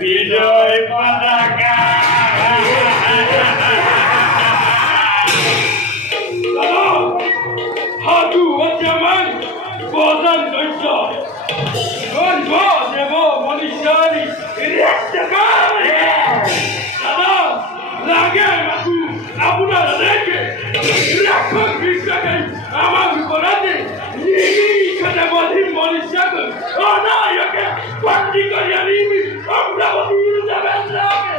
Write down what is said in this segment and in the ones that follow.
বিজয় পতাকা হাতু অচমান বদন দৈত্য গন্ধ দেব মনীষারি রেক্তকারে দাদা লাগে মাকু আপনার দেখে রাখুন বিশ্বাসে আমার বিপরাধে নিমি কথা বলি মনীষাকে অনায়কে বন্দি করিয়া নিমি আমরা বলি যাবেন লাগে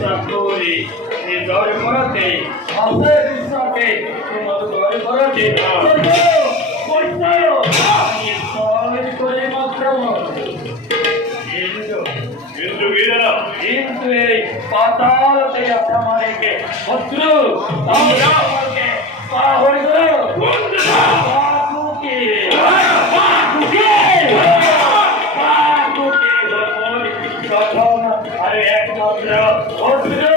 Sakuri, ni dori korate, ase bisake, tumo dori korate. Koitayo, ni soi kore makramo. Hindu gidana, Hindu ei patal te apna mare ke, shotru, tamra marke, pahori go, bundna, pakuki, pakuki, pakuki, bhagwani, kathana, are ek matra, shotru.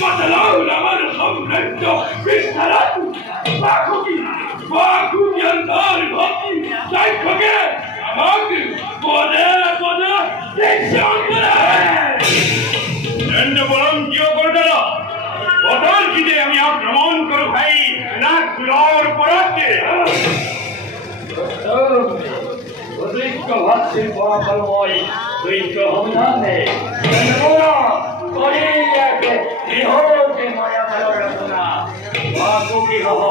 Padalau laman khamnento bistaratu bakuki andar bhakti sai khage amag দৈত্য ভাবছেন ফলাফলময় দৈত্য হমদানে গৃহতে মায়া ভালো রচনা বাকুকি হহ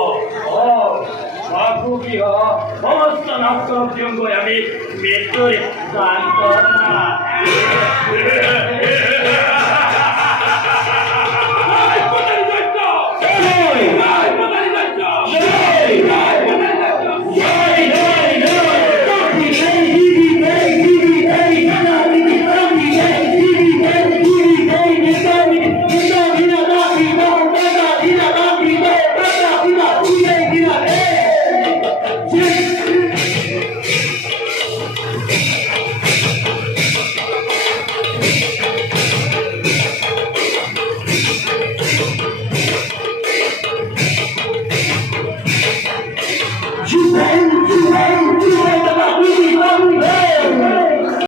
বাকুকি হহ সমস্ত নাট্যভ্যঙ্গ আমি মৃত্যুর সান্ত্বনা You